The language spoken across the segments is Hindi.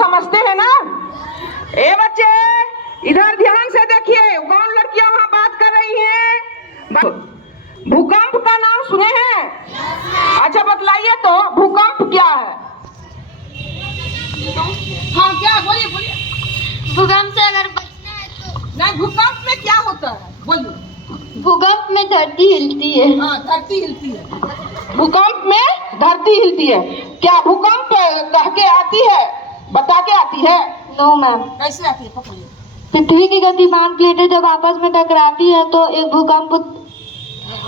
समझते हैं ना। ए बच्चे इधर ध्यान से देखिए, कौन लड़कियां वहां बात कर रही हैं? भूकंप का नाम सुने हैं? अच्छा बतलाइए तो भूकंप क्या है? हाँ क्या, बोलिए बोलिए। भूकंप से अगर बचना है तो नहीं, भूकंप में क्या होता है बोलिए। भूकंप में धरती हिलती है। हाँ धरती हिलती है। भूकंप में धरती हिलती है। क्या भूकंप कह के आती है, बता के आती है? No ma'am. कैसे आती है पकड़िए। पृथ्वी की गतिमान प्लेटें जब आपस में टकराती है तो एक भूकंप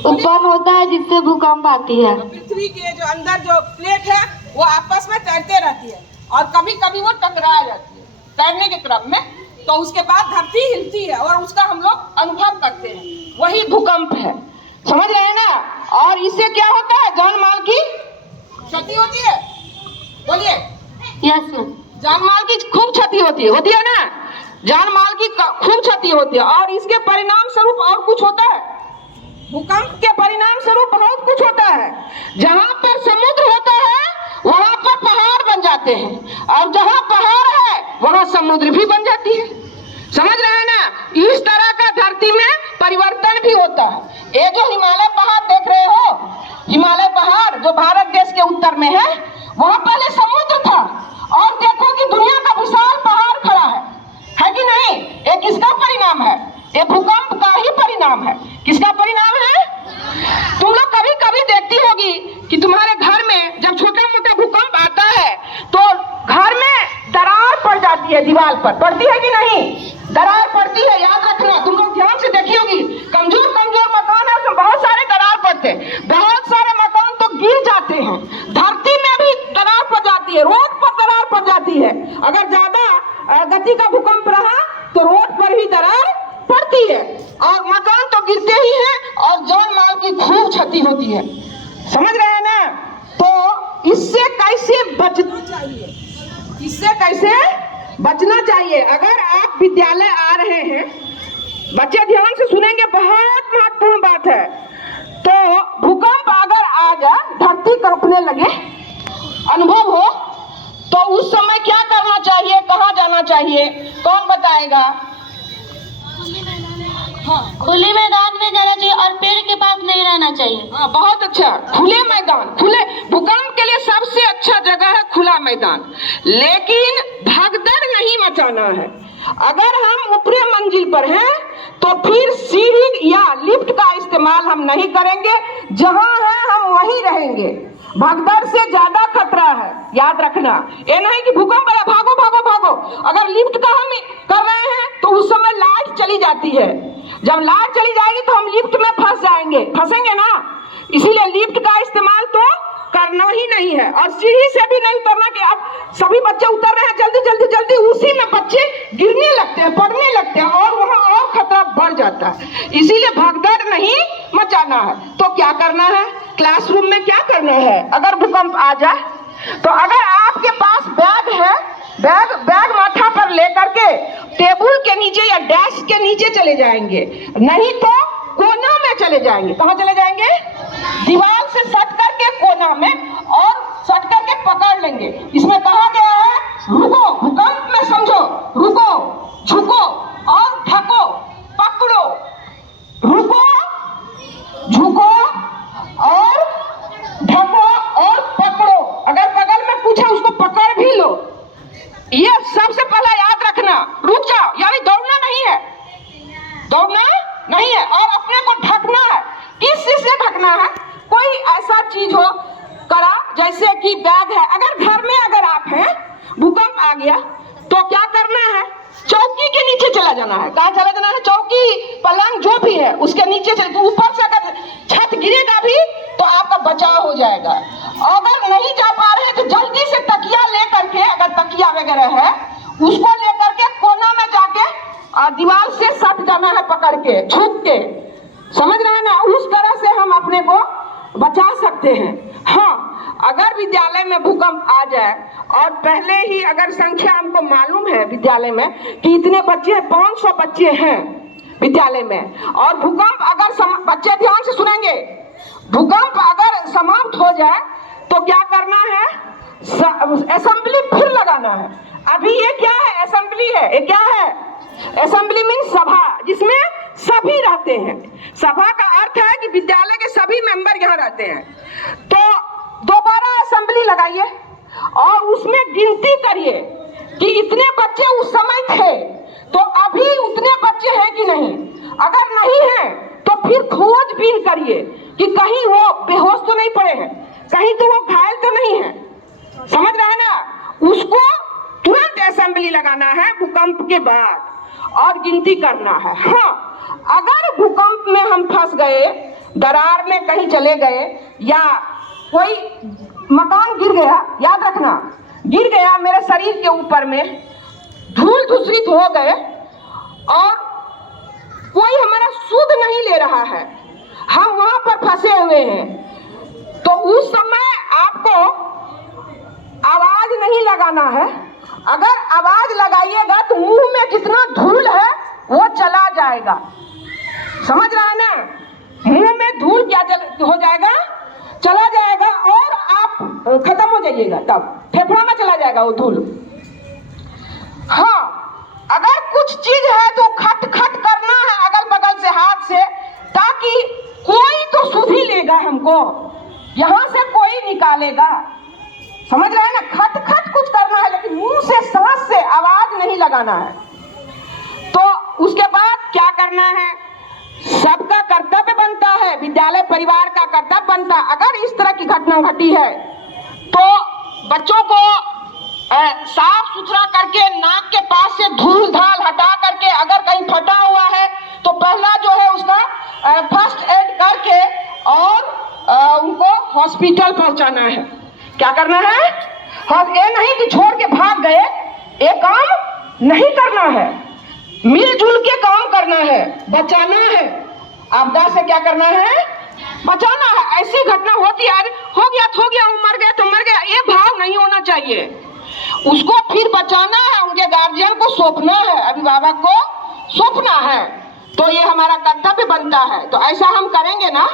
उत्पन्न होता है जिससे भूकंप आती है। पृथ्वी के जो अंदर जो प्लेट है वो आपस में तैरते रहती है और कभी कभी वो टकरा जाती है तैरने के क्रम में, तो उसके बाद धरती हिलती है और उसका हम लोग अनुभव करते हैं, वही भूकंप है। समझ रहे हैं ना? और इससे क्या होता है? जान माल की क्षति होती है। बोलिए। Yes ma'am. जान माल की खूब क्षति होती है ना? जान माल की खूब क्षति होती है। और इसके परिणाम स्वरूप और कुछ होता है। भूकंप के परिणाम स्वरूप बहुत कुछ होता है। जहाँ पर समुद्र होता है वहाँ पर पहाड़ बन जाते हैं, और जहाँ पहाड़ है वहाँ समुद्र भी बन जाती है। समझ रहे हैं ना? इस तरह का धरती में परिवर्तन भी होता है। ये जो हिमालय पहाड़ देख रहे हो, हिमालय पहाड़ जो भारत देश के उत्तर में है, वहाँ पहले समुद्र था, और देखो कि दुनिया का विशाल पहाड़ खड़ा है कि नहीं? ये किसका परिणाम है? ये भूकंप का ही परिणाम है। किसका परिणाम है? तुम लोग कभी कभी देखती होगी कि तुम्हारे घर में जब छोटा मोटा भूकंप आता है तो घर में दरार पड़ जाती है, दीवार पर पड़ती है कि नहीं? दरार पड़ती है, याद रखना। तुम लोग ध्यान से देखी होगी, कमजोर कमजोर मकान है उसमें बहुत सारे दरार पड़ते हैं। बहुत सारे मकान तो गिर जाते हैं, धरती में भी दरार पड़ जाती है, रोड पर दरार पड़ जाती है। अगर ज्यादा गति का भूकंप रहा तो रोड पर भी दरार पड़ती है, और मकान तो गिरते ही हैं और जान माल की खूब क्षति होती है। समझ रहे हैं ना? तो इससे कैसे बचना चाहिए? इससे कैसे बचना चाहिए? अगर आप विद्यालय आ रहे हैं, बच्चे ध्यान से सुनेंगे, बहुत महत्वपूर्ण बात है। तो भूकंप अगर आ जाए, धरती कांपने लगे, अनुभव हो, तो उस समय क्या करना चाहिए, कहाँ जाना चाहिए? कौन बताएगा? हाँ, खुले मैदान में जाना चाहिए और पेड़ के पास नहीं रहना चाहिए। हाँ बहुत अच्छा। खुले मैदान, खुले भूकंप के लिए सबसे अच्छा जगह है खुला मैदान। लेकिन भगदड़ नहीं मचाना है। अगर हम ऊपरी मंजिल पर हैं तो फिर सीढ़ी या लिफ्ट का इस्तेमाल हम नहीं करेंगे। जहाँ है हम वहीं रहेंगे। भगदड़ से ज्यादा खतरा है, याद रखना। ये नहीं कि भूकंप आया भागो भागो भागो। अगर लिफ्ट का हम कर रहे हैं तो उस समय लाइट चली जाती है। जब लाइट चली जाएगी तो हम लिफ्ट में फंसेंगे ना। इसीलिए लिफ्ट का इस्तेमाल तो करना ही नहीं है, और सीढ़ी से भी नहीं उतरना। कि अब सभी बच्चे उतर रहे हैं जल्दी जल्दी जल्दी, उसी में बच्चे गिरने लगते हैं, पड़ने लगते हैं, और वहाँ और खतरा बढ़ जाता है। इसीलिए भगदड़ नहीं मचाना है। तो क्या करना है? क्लासरूम में क्या करना है अगर भूकंप आ जाए? तो अगर आपके पास बैग है, बैग माथा पर लेकर के टेबल के नीचे या डेस्क के नीचे चले जाएंगे, नहीं तो कोना में चले जाएंगे। कहाँ चले जाएंगे? दीवार से सट करके कोना में, और सट करके पकड़ लेंगे। इसमें कहा गया है रुको, भूकंप में समझो, रुको, झुको और ढको, पकड़ो। रुको, झुको और ढको और पकड़ो। अगर बगल में कुछ है उसको पकड़ भी लो। ये सबसे पहला याद रखना। रुक जाओ यानी दौड़ना नहीं है, दौड़ना नहीं है। और अपने को ढकना है। किस चीज से ढकना है? कोई ऐसा चीज हो कड़ा, जैसे कि बैग है। अगर घर में अगर आप हैं, भूकंप आ गया तो क्या करना है? चौकी के नीचे चला जाना है। कहाँ चला जाना है? चौकी, पलंग जो भी है उसके नीचे चले। तो ऊपर से अगर छत गिरेगा भी तो आपका बचाव हो जाएगा। अगर नहीं जा पा रहे तो जल्दी से तकिया लेकर के, अगर तकिया वगैरह है उसको लेकर के कोना में जाके दीवार से सट जाना है, पकड़ के, छुप के। समझ रहे हैं ना? उस तरह से हम अपने को बचा सकते हैं। हाँ, अगर विद्यालय में भूकंप आ जाए और पहले ही अगर संख्या हमको मालूम है विद्यालय में कि इतने बच्चे हैं, 500 बच्चे हैं विद्यालय में, और भूकंप अगर बच्चे ध्यान से सुनेंगे, भूकंप अगर समाप्त हो जाए तो क्या करना है? असेंबली फिर लगाना है। अभी ये क्या है? असेंबली है। ये क्या है? असेंबली मीन सभा, जिसमें सभी रहते हैं। सभा का अर्थ है कि विद्यालय के सभी मेंबर यहाँ रहते हैं। तो दोबारा असेंबली लगाइए और उसमें गिनती करिए कि इतने बच्चे उस समय थे, तो अभी उतने बच्चे हैं कि नहीं। अगर नहीं है तो फिर खोजबीन करिए कि कहीं वो बेहोश तो नहीं पड़े हैं, कहीं तो वो घायल तो नहीं है। समझ रहे हैं ना? उसको तुरंत असेंबली लगाना है भूकंप के बाद और गिनती करना है। हाँ, अगर भूकंप में हम फंस गए, दरार में कहीं चले गए या कोई मकान गिर गया, याद रखना, गिर गया मेरे शरीर के ऊपर में, धूल धूसरित हो गए और कोई हमारा सुध नहीं ले रहा है, हम वहां पर फंसे हुए हैं, तो उस समय आपको आवाज नहीं लगाना है। अगर आवाज लगाइएगा तो मुंह में जितना धूल है वो चला जाएगा। समझ रहे हैं ना? मुंह में धूल क्या हो जाएगा? चला जाएगा और आप खत्म हो जाइएगा, तब फेफड़ा में चला जाएगा वो धूल। हाँ, अगर कुछ चीज है तो खट खट करना है अगल बगल से हाथ से, ताकि कोई तो सुध ही लेगा हमको, यहाँ से कोई निकालेगा। समझ रहे हैं ना? खट खट कुछ करना है, लेकिन मुंह से सांस से आवाज नहीं लगाना है। तो उसके बाद क्या करना है? सबका कर्तव्य बनता है, विद्यालय परिवार का कर्तव्य बनता है। अगर इस तरह की घटना घटी है तो बच्चों को साफ सुथरा करके, नाक के पास से धूल धाल हटा करके, अगर कहीं फटा हुआ है तो पहला जो है उसका फर्स्ट एड करके और उनको हॉस्पिटल पहुंचाना है। क्या करना है? हाँ, ये नहीं कि छोड़ के भाग गए, ये काम नहीं करना है, मिलजुल के काम करना है, बचाना है। आपदा से क्या करना है? बचाना है। ऐसी घटना होती है, हो गया तो हो गया, मर गया तो मर गया, ये भाव नहीं होना चाहिए। उसको फिर बचाना है, उनके गार्जियन को सौंपना है, अभिभावक को सौंपना है। तो ये हमारा कर्तव्य बनता है। तो ऐसा हम करेंगे ना?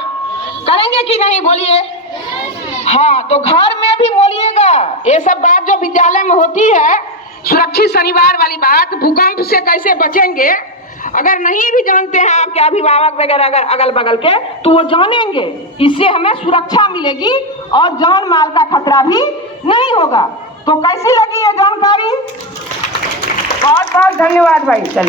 करेंगे कि नहीं? बोलिए। हाँ, तो घर में भी बोलिएगा ये सब बात जो विद्यालय में होती है, सुरक्षित शनिवार वाली बात, भूकंप से कैसे बचेंगे, अगर नहीं भी जानते हैं आपके अभिभावक वगैरह अगर अगल बगल के, तो वो जानेंगे। इससे हमें सुरक्षा मिलेगी और जान माल का खतरा भी नहीं होगा। तो कैसी लगी ये जानकारी? बहुत बहुत धन्यवाद भाई। चलिए।